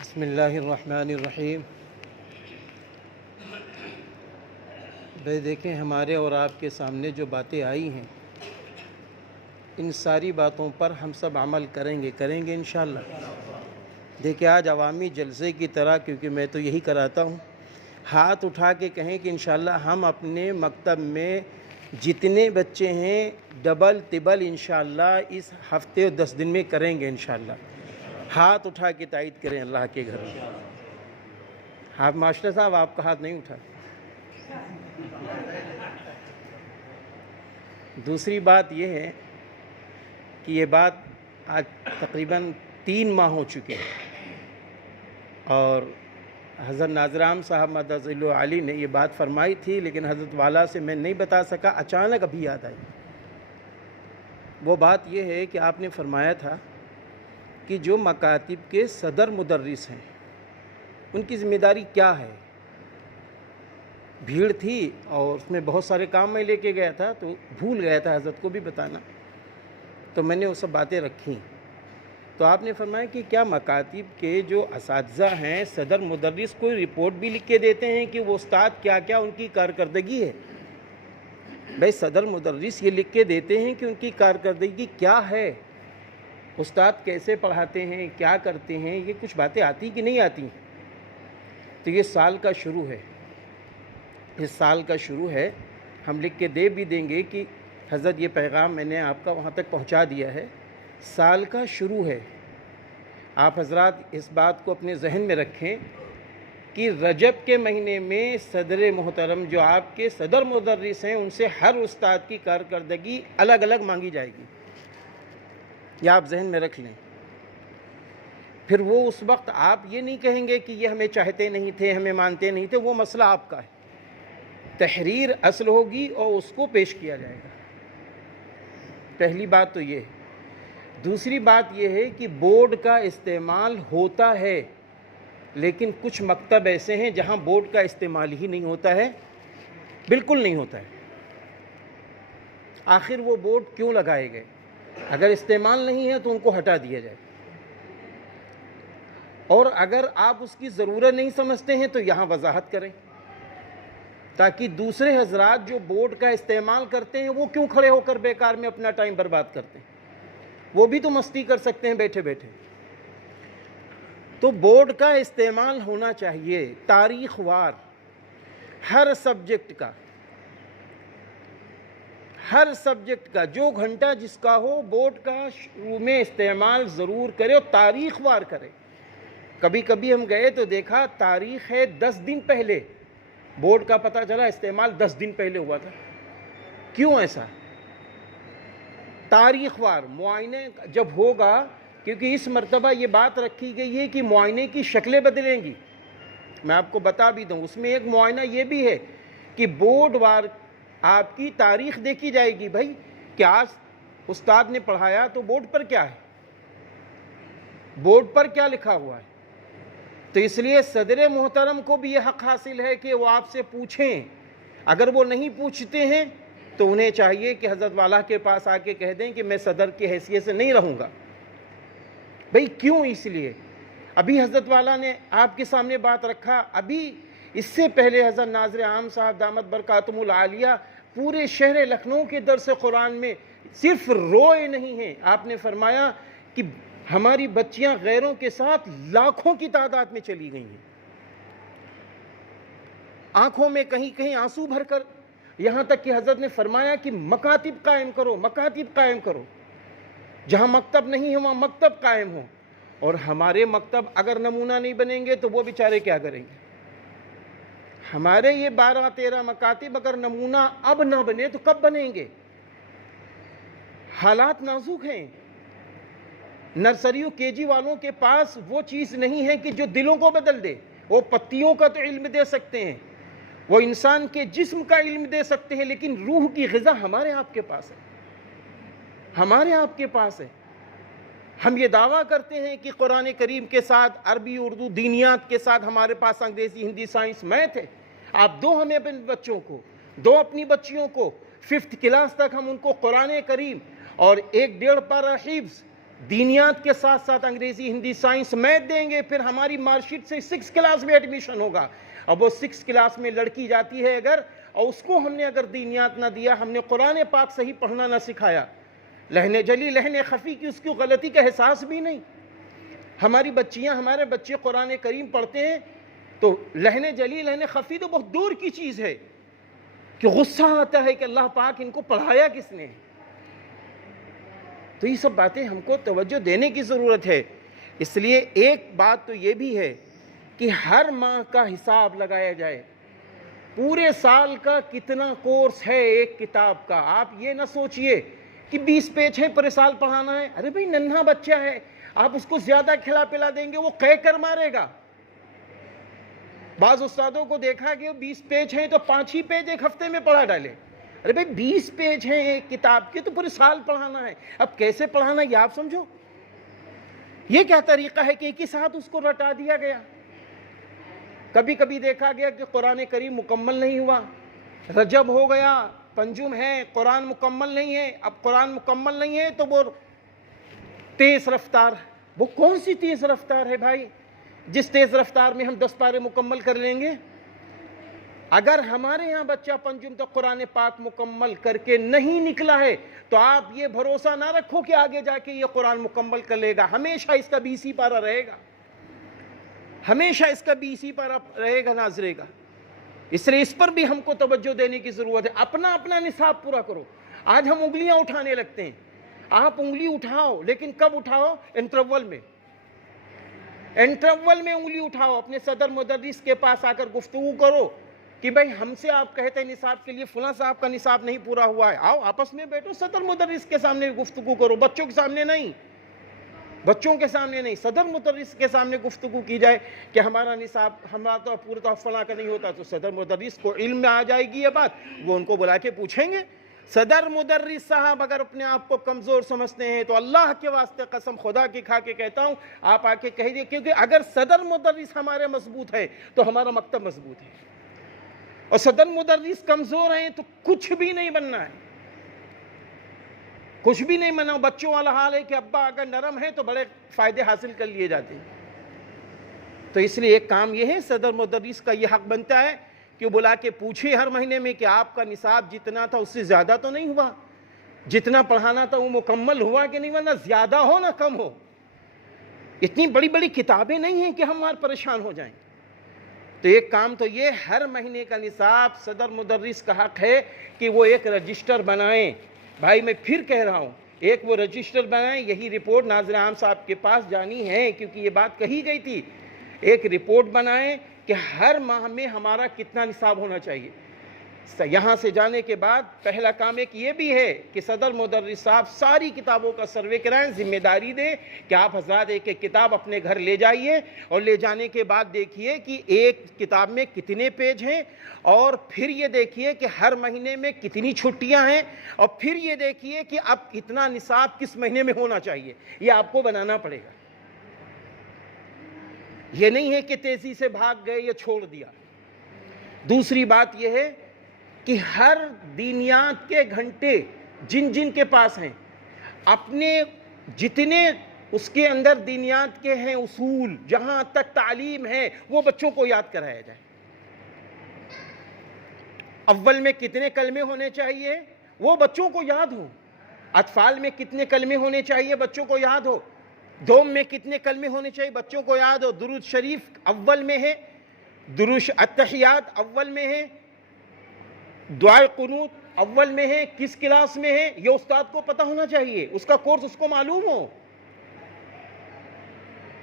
بسم اللہ الرحمن الرحیم۔ بھائی دیکھیں، ہمارے اور آپ کے سامنے جو باتیں آئی ہیں، ان ساری باتوں پر ہم سب عمل کریں گے انشاءاللہ۔ دیکھیں، آج عوامی جلسے کی طرح، کیونکہ میں تو یہی کراتا ہوں، ہاتھ اٹھا کے کہیں کہ انشاءاللہ ہم اپنے مکتب میں جتنے بچے ہیں ڈبل تبل انشاءاللہ اس ہفتے اور 10 دن میں کریں گے انشاءاللہ۔ ہاتھ اٹھا کے تائید کریں اللہ کے گھر میں۔ آپ ماسٹر صاحب، آپ کا ہاتھ نہیں اٹھا۔ دوسری بات یہ ہے کہ یہ بات آج تقریباً 3 ماہ ہو چکے ہیں، اور حضرت ناظرام صاحب مدظ علی نے یہ بات فرمائی تھی، لیکن حضرت والا سے میں نہیں بتا سکا، اچانک ابھی یاد آئی۔ وہ بات یہ ہے کہ آپ نے فرمایا تھا کہ جو مکاتب کے صدر مدرس ہیں ان کی ذمہ داری کیا ہے۔ بھیڑ تھی اور اس میں بہت سارے کام میں لے کے گیا تھا، تو بھول گیا تھا حضرت کو بھی بتانا، تو میں نے وہ سب باتیں رکھیں۔ تو آپ نے فرمایا کہ کیا مکاتب کے جو اساتذہ ہیں، صدر مدرس، کوئی رپورٹ بھی لکھ کے دیتے ہیں کہ وہ استاد کیا کیا ان کی کارکردگی ہے؟ بھائی صدر مدرس یہ لکھ کے دیتے ہیں کہ ان کی کارکردگی کیا ہے، استاد کیسے پڑھاتے ہیں، کیا کرتے ہیں، یہ کچھ باتیں آتی کہ نہیں آتی؟ تو یہ سال کا شروع ہے، اس سال کا شروع ہے۔ ہم لکھ کے دے بھی دیں گے کہ حضرت یہ پیغام میں نے آپ کا وہاں تک پہنچا دیا ہے، سال کا شروع ہے۔ آپ حضرات اس بات کو اپنے ذہن میں رکھیں کہ رجب کے مہینے میں صدر محترم جو آپ کے صدر مدرس ہیں، ان سے ہر استاد کی کارکردگی الگ الگ مانگی جائے گی، یہ آپ ذہن میں رکھ لیں۔ پھر وہ اس وقت آپ یہ نہیں کہیں گے کہ یہ ہمیں چاہتے نہیں تھے، ہمیں مانتے نہیں تھے، وہ مسئلہ آپ کا ہے۔ تحریر اصل ہوگی اور اس کو پیش کیا جائے گا۔ پہلی بات تو یہ ہے۔ دوسری بات یہ ہے کہ بورڈ کا استعمال ہوتا ہے، لیکن کچھ مکتب ایسے ہیں جہاں بورڈ کا استعمال ہی نہیں ہوتا ہے، بالکل نہیں ہوتا ہے۔ آخر وہ بورڈ کیوں لگائے گئے؟ اگر استعمال نہیں ہے تو ان کو ہٹا دیا جائے، اور اگر آپ اس کی ضرورت نہیں سمجھتے ہیں تو یہاں وضاحت کریں، تاکہ دوسرے حضرات جو بورڈ کا استعمال کرتے ہیں وہ کیوں کھڑے ہو کر بیکار میں اپنا ٹائم برباد کرتے ہیں، وہ بھی تو مستی کر سکتے ہیں بیٹھے بیٹھے۔ تو بورڈ کا استعمال ہونا چاہیے تاریخ وار، ہر سبجیکٹ کا جو گھنٹہ جس کا ہو، بورڈ کا شروع میں استعمال ضرور کرے اور تاریخ وار کرے۔ کبھی کبھی ہم گئے تو دیکھا تاریخ ہے 10 دن پہلے، بورڈ کا پتہ چلا استعمال 10 دن پہلے ہوا تھا۔ کیوں ایسا؟ تاریخ وار معائنے جب ہوگا، کیونکہ اس مرتبہ یہ بات رکھی گئی ہے کہ معائنے کی شکلیں بدلیں گی۔ میں آپ کو بتا بھی دوں، اس میں ایک معائنہ یہ بھی ہے کہ بورڈ وار آپ کی تاریخ دیکھی جائے گی۔ بھائی کہ آج استاد نے پڑھایا تو بورڈ پر کیا ہے، بورڈ پر کیا لکھا ہوا ہے؟ تو اس لیے صدر محترم کو بھی یہ حق حاصل ہے کہ وہ آپ سے پوچھیں۔ اگر وہ نہیں پوچھتے ہیں تو انہیں چاہیے کہ حضرت والا کے پاس آ کے کہہ دیں کہ میں صدر کی حیثیت سے نہیں رہوں گا۔ بھئی کیوں؟ اس لیے ابھی حضرت والا نے آپ کے سامنے بات رکھا، ابھی اس سے پہلے حضرت ناظر عام صاحب دامت برکاتہم العالیہ پورے شہر لکھنؤ کے درس قرآن میں صرف روئے نہیں ہیں۔ آپ نے فرمایا کہ ہماری بچیاں غیروں کے ساتھ لاکھوں کی تعداد میں چلی گئی ہیں، آنکھوں میں کہیں کہیں آنسو بھر کر، یہاں تک کہ حضرت نے فرمایا کہ مکاتب قائم کرو، مکاتب قائم کرو، جہاں مکتب نہیں ہے وہاں مکتب قائم ہو۔ اور ہمارے مکتب اگر نمونہ نہیں بنیں گے تو وہ بیچارے کیا کریں گے؟ ہمارے یہ 12-13 مکاتب اگر نمونہ اب نہ بنے تو کب بنیں گے؟ حالات نازک ہیں۔ نرسریوں کے جی والوں کے پاس وہ چیز نہیں ہے کہ جو دلوں کو بدل دے۔ وہ پتیوں کا تو علم دے سکتے ہیں، وہ انسان کے جسم کا علم دے سکتے ہیں، لیکن روح کی غذا ہمارے آپ کے پاس ہے، ہمارے آپ کے پاس ہے۔ ہم یہ دعویٰ کرتے ہیں کہ قرآن کریم کے ساتھ عربی اردو دینیات کے ساتھ ہمارے پاس انگریزی ہندی سائنس میتھ ہے۔ آپ دو ہمیں اپنے بچوں کو، دو اپنی بچیوں کو 5th کلاس تک ہم ان کو قرآن کریم اور 1-1.5 پارہ حفظ دینیات کے ساتھ ساتھ انگریزی، ہندی، سائنس، میتھ دیں گے، پھر ہماری مارک شیٹ سے 6 کلاس میں ایڈمیشن ہوگا. اب وہ 6 کلاس میں لڑکی جاتی ہے اگر، اور اس کو ہم نے اگر دینیات نہ دیا، ہم نے قرآن پاک صحیح پڑھنا نہ سکھایا، لہن جلی لہن خفی کی اس کی غلطی کا احساس بھی نہیں. ہماری بچیاں، ہمارے بچے قرآن کریم پڑھتے ہیں تو لہن جلی لہن خفی تو بہت دور کی چیز ہے، کہ غصہ آتا ہے کہ اللہ پاک ان کو پڑھایا کس نے. تو یہ سب باتیں ہم کو توجہ دینے کی ضرورت ہے. اس لیے ایک بات تو یہ بھی ہے کہ ہر ماہ کا حساب لگایا جائے، پورے سال کا کتنا کورس ہے ایک کتاب کا. آپ یہ نہ سوچئے کہ 20 پیج ہے پورے سال پڑھانا ہے. ارے بھئی ننھا بچہ ہے، آپ اس کو زیادہ کھلا پلا دیں گے وہ قے کر مارے گا. بعض استادوں کو دیکھا کہ 20 پیج ہیں تو 5 ہی پیج ایک ہفتے میں پڑھا ڈالے. ارے بھئی 20 پیج ہیں ایک کتاب کے تو پورے سال پڑھانا ہے. اب کیسے پڑھانا یہ آپ سمجھو. یہ کیا طریقہ ہے کہ ایک ہی ساتھ اس کو رٹا دیا گیا. کبھی کبھی دیکھا گیا کہ قرآن کریم مکمل نہیں ہوا، رجب ہو گیا، پنجم ہے، قرآن مکمل نہیں ہے. اب قرآن مکمل نہیں ہے تو وہ تیز رفتار. وہ کون سی تیز رفتار ہے بھائی جس تیز رفتار میں ہم 10 پارے مکمل کر لیں گے؟ اگر ہمارے یہاں بچہ پنجم تک قرآن پاک مکمل کر کے نہیں نکلا ہے تو آپ یہ بھروسہ نہ رکھو کہ آگے جا کے یہ قرآن مکمل کر لے گا. ہمیشہ اس کا 20 پارہ رہے گا، ہمیشہ اس کا 20 پارہ رہے گا، ناظرے گا. اس لیے اس پر بھی ہم کو توجہ دینے کی ضرورت ہے. اپنا اپنا نصاب پورا کرو. آج ہم انگلیاں اٹھانے لگتے ہیں. آپ انگلی اٹھاؤ، لیکن کب اٹھاؤ؟ انٹرول میں. انٹرول میں انگلی اٹھاؤ. اپنے صدر مدرس کے پاس آ کر گفتگو کرو کہ بھئی ہم سے آپ کہتے ہیں نصاب کے لیے فلاں صاحب کا نصاب نہیں پورا ہوا ہے. آؤ آپس میں بیٹھو، صدر مدرس کے سامنے گفتگو کرو. بچوں کے سامنے نہیں، بچوں کے سامنے نہیں، صدر مدرس کے سامنے گفتگو کی جائے کہ ہمارا نصاب، ہمارا تو پورا تو فلاں کا نہیں ہوتا. تو صدر مدرس کو علم میں آ جائے گی یہ بات، وہ ان کو بلا کے پوچھیں گے. صدر مدرس صاحب اگر اپنے آپ کو کمزور سمجھتے ہیں تو اللہ کے واسطے قسم خدا کی کھا کے کہتا ہوں آپ آ کے کہہ دیے، کیونکہ اگر صدر مدرس ہمارے مضبوط ہے تو ہمارا مکتب مضبوط ہے، اور صدر مدرس کمزور ہیں تو کچھ بھی نہیں بننا ہے، کچھ بھی نہیں بننا. بچوں والا حال ہے کہ ابا اگر نرم ہے تو بڑے فائدے حاصل کر لیے جاتے ہیں. تو اس لیے ایک کام یہ ہے، صدر مدرس کا یہ حق بنتا ہے کہ وہ بلا کے پوچھے ہر مہینے میں کہ آپ کا نصاب جتنا تھا اس سے زیادہ تو نہیں ہوا، جتنا پڑھانا تھا وہ مکمل ہوا کہ نہیں، ورنہ زیادہ ہو نہ کم ہو. اتنی بڑی بڑی کتابیں نہیں ہیں کہ ہم اور پریشان ہو جائیں. تو ایک کام تو یہ، ہر مہینے کا نصاب صدر مدرس کا حق ہے کہ وہ ایک رجسٹر بنائیں. بھائی میں پھر کہہ رہا ہوں، ایک وہ رجسٹر بنائیں. یہی رپورٹ ناظر عام صاحب کے پاس جانی ہے کیونکہ یہ بات کہی گئی تھی. ایک رپورٹ بنائیں کہ ہر ماہ میں ہمارا کتنا نصاب ہونا چاہیے. یہاں سے جانے کے بعد پہلا کام ایک یہ بھی ہے کہ صدر مدرس صاحب ساری کتابوں کا سروے کرائیں. ذمہ داری دیں کہ آپ حضرات ایک ایک کتاب اپنے گھر لے جائیے، اور لے جانے کے بعد دیکھیے کہ ایک کتاب میں کتنے پیج ہیں، اور پھر یہ دیکھیے کہ ہر مہینے میں کتنی چھٹیاں ہیں، اور پھر یہ دیکھیے کہ اب اتنا نصاب کس مہینے میں ہونا چاہیے. یہ آپ کو بنانا پڑے گا. یہ نہیں ہے کہ تیزی سے بھاگ گئے یا چھوڑ دیا. دوسری بات یہ ہے کہ ہر دینیات کے گھنٹے جن جن کے پاس ہیں، اپنے جتنے اس کے اندر دینیات کے ہیں اصول، جہاں تک تعلیم ہے، وہ بچوں کو یاد کرایا جائے. اول میں کتنے کلمے ہونے چاہیے وہ بچوں کو یاد ہو. اطفال میں کتنے کلمے ہونے چاہیے بچوں کو یاد ہو. دوم میں کتنے کلمے ہونے چاہیے بچوں کو یاد ہو. درود شریف اول میں ہے، درود التحیات اول میں ہے، دعائے قنوت اول میں ہے. کس کلاس میں ہے یہ استاد کو پتہ ہونا چاہیے، اس کا کورس اس کو معلوم ہو.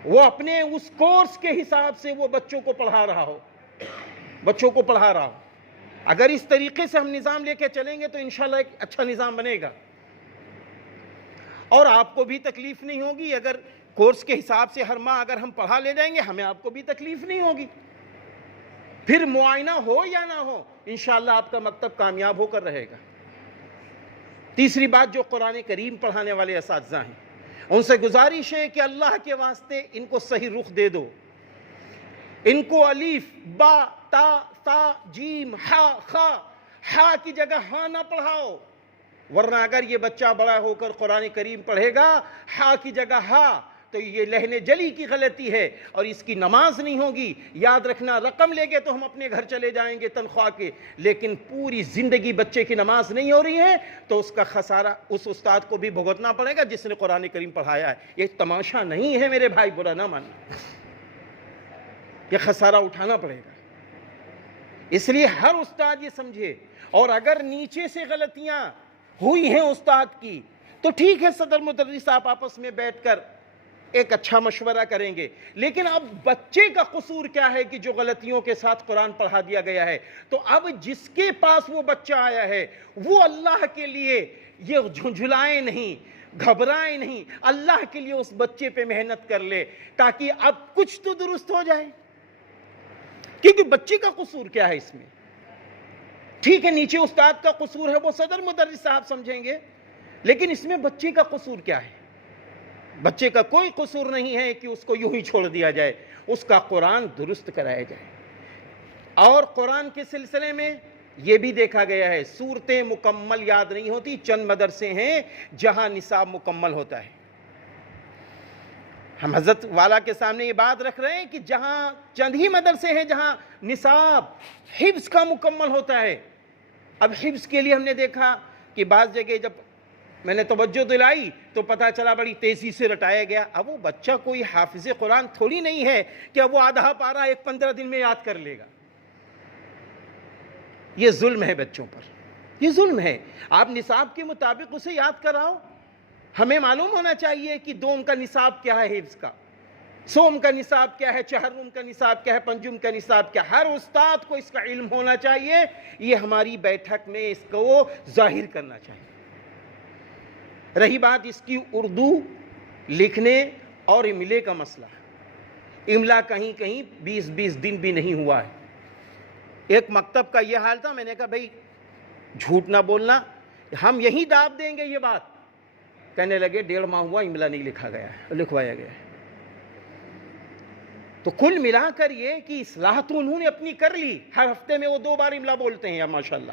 وہ اپنے اس کورس کے حساب سے وہ بچوں کو پڑھا رہا ہو، بچوں کو پڑھا رہا ہو. اگر اس طریقے سے ہم نظام لے کے چلیں گے تو انشاءاللہ ایک اچھا نظام بنے گا، اور آپ کو بھی تکلیف نہیں ہوگی. اگر کورس کے حساب سے ہر ماہ اگر ہم پڑھا لے جائیں گے، ہمیں آپ کو بھی تکلیف نہیں ہوگی. پھر معائنہ ہو یا نہ ہو، انشاءاللہ آپ کا مکتب کامیاب ہو کر رہے گا. تیسری بات، جو قرآن کریم پڑھانے والے اساتذہ ہیں ان سے گزارش ہے کہ اللہ کے واسطے ان کو صحیح رخ دے دو. ان کو الف با تا سا جیم ہا خا، ہا کی جگہ ہاں نہ پڑھاؤ. ورنہ اگر یہ بچہ بڑا ہو کر قرآن کریم پڑھے گا ہا کی جگہ ہا تو یہ لہن جلی کی غلطی ہے اور اس کی نماز نہیں ہوگی. یاد رکھنا رقم لے کے تو ہم اپنے گھر چلے جائیں گے تنخواہ کے, لیکن پوری زندگی بچے کی نماز نہیں ہو رہی ہے تو اس کا خسارہ اس استاد کو بھی بھگتنا پڑے گا جس نے قرآن کریم پڑھایا ہے. یہ تماشا نہیں ہے میرے بھائی, برا نہ ماننا, یہ خسارہ اٹھانا پڑے گا. اس لیے ہر استاد یہ سمجھے, اور اگر نیچے سے غلطیاں ہوئی ہیں استاد کی تو ٹھیک ہے, صدر مدرس آپ آپس میں بیٹھ کر ایک اچھا مشورہ کریں گے, لیکن اب بچے کا قصور کیا ہے کہ جو غلطیوں کے ساتھ قرآن پڑھا دیا گیا ہے, تو اب جس کے پاس وہ بچہ آیا ہے وہ اللہ کے لیے یہ جھنجھلائے نہیں, گھبرائے نہیں, اللہ کے لیے اس بچے پہ محنت کر لے تاکہ اب کچھ تو درست ہو جائے. کیونکہ بچے کا قصور کیا ہے اس میں؟ ٹھیک ہے نیچے استاد کا قصور ہے, وہ صدر مدرس صاحب سمجھیں گے, لیکن اس میں بچے کا قصور کیا ہے؟ بچے کا کوئی قصور نہیں ہے کہ اس کو یوں ہی چھوڑ دیا جائے, اس کا قرآن درست کرایا جائے. اور قرآن کے سلسلے میں یہ بھی دیکھا گیا ہے, سورتیں مکمل یاد نہیں ہوتی, چند مدرسے ہیں جہاں نصاب مکمل ہوتا ہے. ہم حضرت والا کے سامنے یہ بات رکھ رہے ہیں کہ جہاں چند ہی مدرسے ہیں جہاں نصاب حفظ کا مکمل ہوتا ہے. اب حفظ کے لیے ہم نے دیکھا کہ بعض جگہ جب میں نے توجہ دلائی تو پتہ چلا بڑی تیزی سے رٹایا گیا. اب وہ بچہ کوئی حافظ قرآن تھوڑی نہیں ہے کہ اب وہ آدھا پارہ 15 دن میں یاد کر لے گا. یہ ظلم ہے بچوں پر, یہ ظلم ہے. آپ نصاب کے مطابق اسے یاد کراؤ. ہمیں معلوم ہونا چاہیے کہ دوم کا نصاب کیا ہے حفظ کا, سوم کا نصاب کیا ہے, چہرم کا نصاب کیا ہے, پنجم کا نصاب کیا ہے. ہر استاد کو اس کا علم ہونا چاہیے. یہ ہماری بیٹھک میں اس کو ظاہر کرنا چاہیے. رہی بات اس کی اردو لکھنے اور املے کا مسئلہ, املا کہیں کہیں 20 دن بھی نہیں ہوا ہے. ایک مکتب کا یہ حال تھا, میں نے کہا بھائی جھوٹ نہ بولنا, ہم یہی داب دیں گے یہ بات. کہنے لگے 1.5 ماہ ہوا املا نہیں لکھا گیا ہے, لکھوایا گیا ہے. تو کل ملا کر یہ کہ اصلاح تو انہوں نے اپنی کر لی, ہر ہفتے میں وہ 2 بار املا بولتے ہیں, یا ماشاءاللہ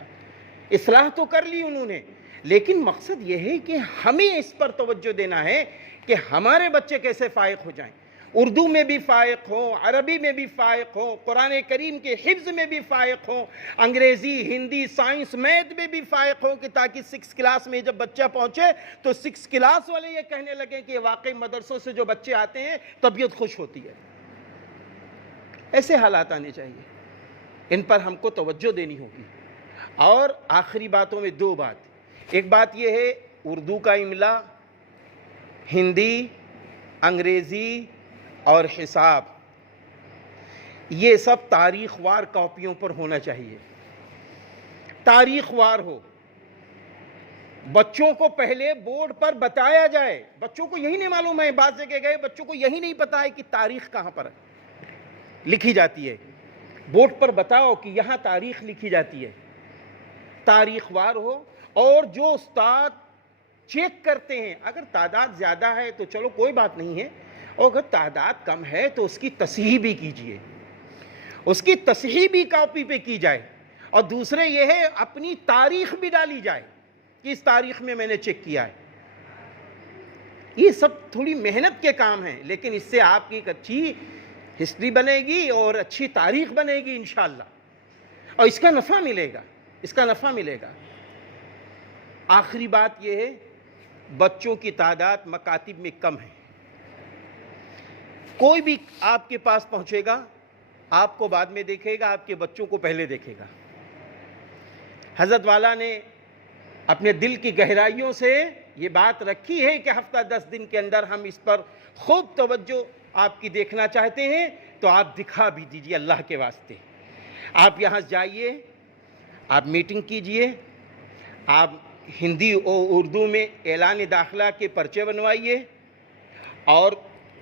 اصلاح تو کر لی انہوں نے, لیکن مقصد یہ ہے کہ ہمیں اس پر توجہ دینا ہے کہ ہمارے بچے کیسے فائق ہو جائیں, اردو میں بھی فائق ہوں, عربی میں بھی فائق ہوں, قرآن کریم کے حفظ میں بھی فائق ہوں, انگریزی, ہندی, سائنس, میتھ میں بھی فائق ہوں, کہ تاکہ 6 کلاس میں جب بچہ پہنچے تو 6 کلاس والے یہ کہنے لگیں کہ واقعی مدرسوں سے جو بچے آتے ہیں طبیعت خوش ہوتی ہے. ایسے حالات آنے چاہیے, ان پر ہم کو توجہ دینی ہوگی. اور آخری باتوں میں 2 بات. ایک بات یہ ہے اردو کا املا, ہندی, انگریزی اور حساب, یہ سب تاریخ وار کاپیوں پر ہونا چاہیے, تاریخ وار ہو. بچوں کو پہلے بورڈ پر بتایا جائے. بچوں کو یہی نہیں معلوم ہے, بعض جگہ گئے بچوں کو یہی نہیں پتا ہے کہ تاریخ کہاں پر لکھی جاتی ہے. بورڈ پر بتاؤ کہ یہاں تاریخ لکھی جاتی ہے, تاریخ وار ہو. اور جو استاد چیک کرتے ہیں, اگر تعداد زیادہ ہے تو چلو کوئی بات نہیں ہے, اور اگر تعداد کم ہے تو اس کی تصحیح بھی کیجئے, اس کی تصحیح بھی کاپی پہ کی جائے. اور دوسرے یہ ہے اپنی تاریخ بھی ڈالی جائے کہ اس تاریخ میں میں نے چیک کیا ہے. یہ سب تھوڑی محنت کے کام ہیں, لیکن اس سے آپ کی ایک اچھی ہسٹری بنے گی اور اچھی تاریخ بنے گی انشاءاللہ, اور اس کا نفع ملے گا, اس کا نفع ملے گا. آخری بات یہ ہے بچوں کی تعداد مکاتب میں کم ہے. کوئی بھی آپ کے پاس پہنچے گا آپ کو بعد میں دیکھے گا, آپ کے بچوں کو پہلے دیکھے گا. حضرت والا نے اپنے دل کی گہرائیوں سے یہ بات رکھی ہے کہ ہفتہ 10 دن کے اندر ہم اس پر خوب توجہ آپ کی دیکھنا چاہتے ہیں, تو آپ دکھا بھی دیجئے اللہ کے واسطے. آپ یہاں جائیے, آپ میٹنگ کیجئے, آپ ہندی اور اردو میں اعلان داخلہ کے پرچے بنوائیے, اور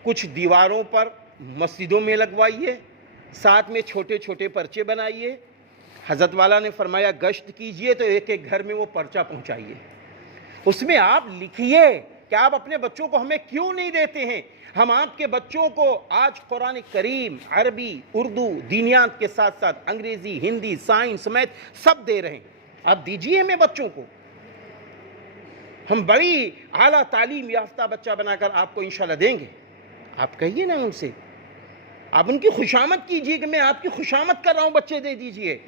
کچھ دیواروں پر مسجدوں میں لگوائیے, ساتھ میں چھوٹے چھوٹے پرچے بنائیے. حضرت والا نے فرمایا گشت کیجئے تو ایک ایک گھر میں وہ پرچہ پہنچائیے, اس میں آپ لکھیے کہ آپ اپنے بچوں کو ہمیں کیوں نہیں دیتے ہیں. ہم آپ کے بچوں کو آج قرآن کریم, عربی, اردو, دینیات کے ساتھ ساتھ انگریزی, ہندی, سائنس, میتھ سب دے رہے ہیں. آپ دیجئے ہمیں بچوں کو. ہم بڑی اعلیٰ تعلیم یافتہ بچہ بنا کر آپ کو انشاءاللہ دیں گے. آپ کہیے نا ان سے, آپ ان کی خوشامد کیجئے کہ میں آپ کی خوشامد کر رہا ہوں, بچے دے دیجئے.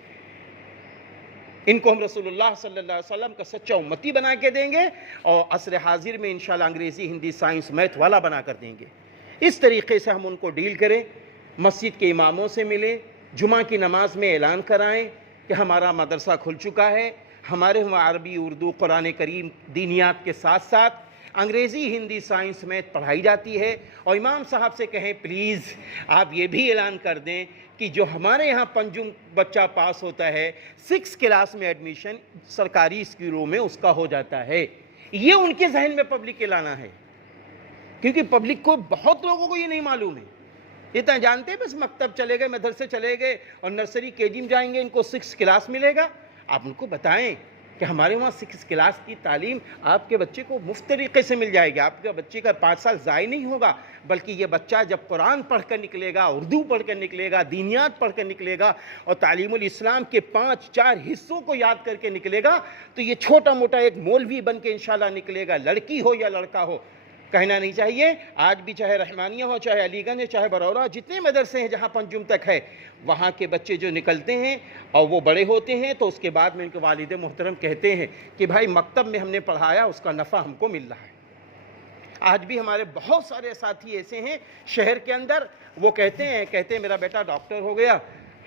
ان کو ہم رسول اللہ صلی اللہ علیہ وسلم کا سچا امتی بنا کے دیں گے, اور عصر حاضر میں انشاءاللہ انگریزی, ہندی, سائنس, میتھ والا بنا کر دیں گے. اس طریقے سے ہم ان کو ڈیل کریں. مسجد کے اماموں سے ملیں, جمعہ کی نماز میں اعلان کرائیں کہ ہمارا مدرسہ کھل چکا ہے. ہمارے وہاں عربی, اردو, قرآن کریم, دینیات کے ساتھ ساتھ انگریزی, ہندی, سائنس, میتھ پڑھائی جاتی ہے. اور امام صاحب سے کہیں پلیز آپ یہ بھی اعلان کر دیں کہ جو ہمارے یہاں پنجم بچہ پاس ہوتا ہے 6 کلاس میں ایڈمیشن سرکاری اسکولوں میں اس کا ہو جاتا ہے. یہ ان کے ذہن میں پبلک کے لانا ہے, کیونکہ پبلک کو, بہت لوگوں کو یہ نہیں معلوم ہے. یہ تو جانتے ہیں بس مکتب چلے گئے, مدرسے چلے گئے اور نرسری کے جی میں جائیں گے, ان کو 6 کلاس ملے گا. آپ ان کو بتائیں کہ ہمارے وہاں 6 کلاس کی تعلیم آپ کے بچے کو مفت طریقے سے مل جائے گی. آپ کے بچے کا 5 سال ضائع نہیں ہوگا, بلکہ یہ بچہ جب قرآن پڑھ کر نکلے گا, اردو پڑھ کر نکلے گا, دینیات پڑھ کر نکلے گا, اور تعلیم الاسلام کے 5-4 حصوں کو یاد کر کے نکلے گا, تو یہ چھوٹا موٹا ایک مولوی بن کے انشاءاللہ نکلے گا. لڑکی ہو یا لڑکا ہو, کہنا نہیں چاہیے. آج بھی چاہے رحمانیہ ہو, چاہے علی گنج ہے, چاہے برورہ, جتنے مدرسے ہیں جہاں پنجم تک ہے, وہاں کے بچے جو نکلتے ہیں اور وہ بڑے ہوتے ہیں, تو اس کے بعد میں ان کے والد محترم کہتے ہیں کہ بھائی مکتب میں ہم نے پڑھایا, اس کا نفع ہم کو مل رہا ہے. آج بھی ہمارے بہت سارے ساتھی ایسے ہیں شہر کے اندر, وہ کہتے ہیں میرا بیٹا ڈاکٹر ہو گیا.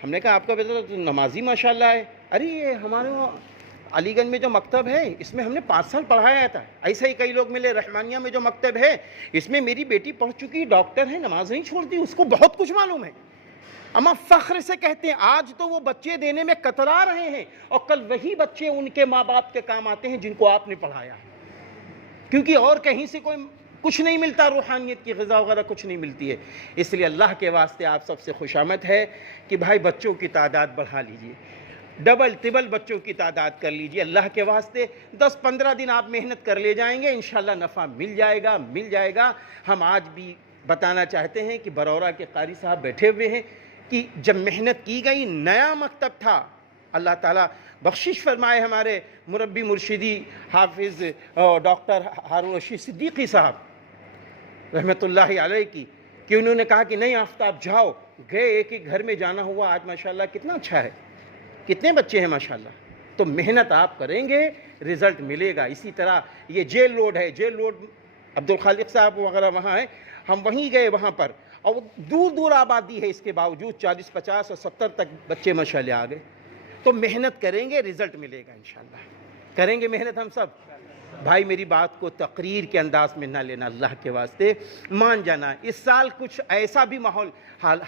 ہم نے کہا آپ کا بیٹا تو نمازی ماشاءاللہ ہے. ارے یہ ہمارے وہاں علی گنج میں جو مکتب ہے اس میں ہم نے 5 سال پڑھایا تھا. ایسا ہی کئی لوگ ملے, رحمانیہ میں جو مکتب ہے اس میں میری بیٹی پڑھ چکی, ڈاکٹر ہے, نماز نہیں چھوڑتی, اس کو بہت کچھ معلوم ہے. اما فخر سے کہتے ہیں آج تو وہ بچے دینے میں کترا رہے ہیں, اور کل وہی بچے ان کے ماں باپ کے کام آتے ہیں جن کو آپ نے پڑھایا, کیونکہ اور کہیں سے کوئی کچھ نہیں ملتا, روحانیت کی غذا وغیرہ کچھ نہیں ملتی ہے. اس لیے اللہ کے واسطے آپ سب سے خوشامد ہے کہ بھائی بچوں کی تعداد بڑھا لیجئے, ڈبل ٹبل بچوں کی تعداد کر لیجئے. اللہ کے واسطے 10-15 دن آپ محنت کر لے جائیں گے, انشاءاللہ نفع مل جائے گا. ہم آج بھی بتانا چاہتے ہیں کہ برورہ کے قاری صاحب بیٹھے ہوئے ہیں کہ جب محنت کی گئی, نیا مکتب تھا, اللہ تعالیٰ بخشش فرمائے ہمارے مربی مرشدی حافظ ڈاکٹر ہارون رشید صدیقی صاحب رحمۃ اللہ علیہ کی, کہ انہوں نے کہا کہ نہیں آفتاب جاؤ. گئے, ایک ایک گھر میں جانا ہوا. آج ماشاءاللہ کتنا اچھا ہے, کتنے بچے ہیں ماشاءاللہ. تو محنت آپ کریں گے, رزلٹ ملے گا. اسی طرح یہ جیل روڈ ہے, جیل روڈ عبدالخالق صاحب وغیرہ وہاں ہیں, ہم وہیں گئے وہاں پر, اور دور دور آبادی ہے, اس کے باوجود 40, 50 اور 70 تک بچے ماشاءاللہ آ گئے. تو محنت کریں گے, رزلٹ ملے گا انشاءاللہ. کریں گے محنت ہم سب. بھائی میری بات کو تقریر کے انداز میں نہ لینا, اللہ کے واسطے مان جانا. اس سال کچھ ایسا بھی ماحول,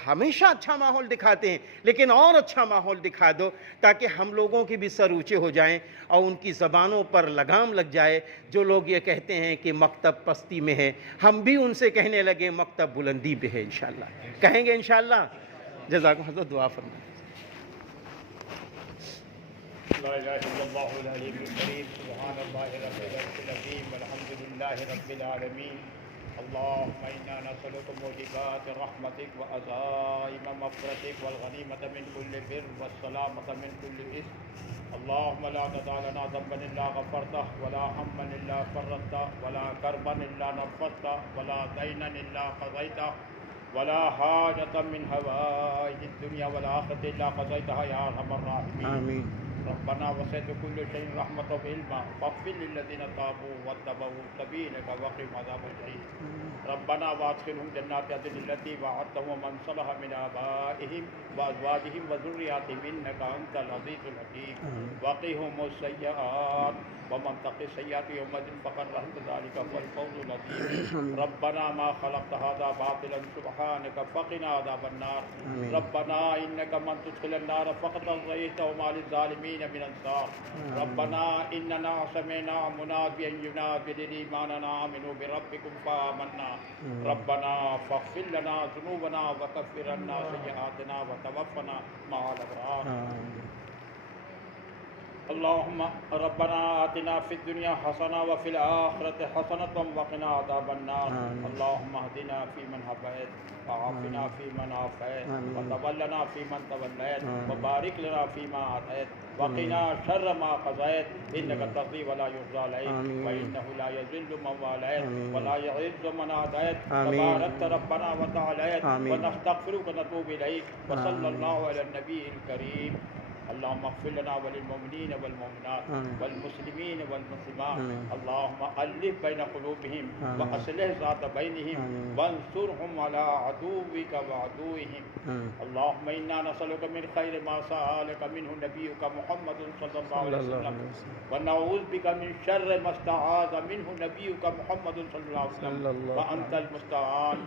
ہمیشہ اچھا ماحول دکھاتے ہیں, لیکن اور اچھا ماحول دکھا دو تاکہ ہم لوگوں کے بھی سر اونچے ہو جائیں اور ان کی زبانوں پر لگام لگ جائے. جو لوگ یہ کہتے ہیں کہ مکتب پستی میں ہے, ہم بھی ان سے کہنے لگے مکتب بلندی پہ ہے. انشاءاللہ کہیں گے انشاءاللہ. جزاکم حضرت دعا فرمائیں. لا إله إلا الله العلي الكريم سبحان الله رب العرش العظيم والحمد لله رب العالمين. اللهم إنا نسألك موجبات رحمتك وعزائم مغفرتك والغنيمة من كل بر والسلامة من كل إثم. اللهم لا تدع لنا ذنبا إلا غفرته ولا هما إلا فرجته ولا كربا إلا نفضته ولا دينا إلا قضيته ولا حاجة من هوائج الدنيا والآخرة إلا قضيتها يا أرحم الراحمين. آمين. ربنا وسعت كل شيء رحمة وعلما فاغفر للذين تابوا واتبعوا سبيلك وقهم عذاب الجحيم. ربنا وادخلهم جنات عدن التي وعدتهم ومن صلح من آبائهم وأزواجهم وذرياتهم إنك أنت العزيز الحكيم. وقهم السيئات ومن تق السيئات يومئذ فقد رحمت ذلك هو الفوز العظيم. ربنا ما خلقت هذا باطلا سبحانك فقنا عذاب النار. ربنا إنك من تدخل النار فقد أغويته وما للظالمين من أنصار. ربنا إننا سمعنا مناديا ينادي للإيمان أن آمنوا بربكم فآمنا. ربنا فاغفر لنا ذنوبنا وكفر عنا سيئاتنا وتوفنا مع الأبرار. اللهم ربنا آتنا في الدنيا حسنة وفي الآخرة حسنة وقنا عذاب النار. آمين. اللهم اهدنا فيمن هديت وعافنا فيمن عافيت آمين. وتولنا فيمن توليت آمين. وبارك لنا فيما أعطيت وقنا شر ما قضيت إنك تقضي ولا يقضى عليك آمين. وإنه لا يذل من واليت آمين. ولا يعز من عاديت آمين. تباركت ربنا وتعاليت آمين. ونستغفرك ونتوب إليك وصلى آمين. الله على النبي الكريم. اللهم اغفر لنا وللمؤمنين والمؤمنات آمين. والمسلمين والمسلمات. آمين. اللهم ألف بين قلوبهم آمين. وأصلح ذات بينهم آمين. وانصرهم على عدوك وعدوهم. آمين. اللهم إنا نسألك من خير ما سألك منه نبيك محمد صلى الله عليه وسلم ونعوذ بك من شر ما استعاذ منه نبيك محمد صلى الله عليه صلى وسلم الله وأنت المستعان.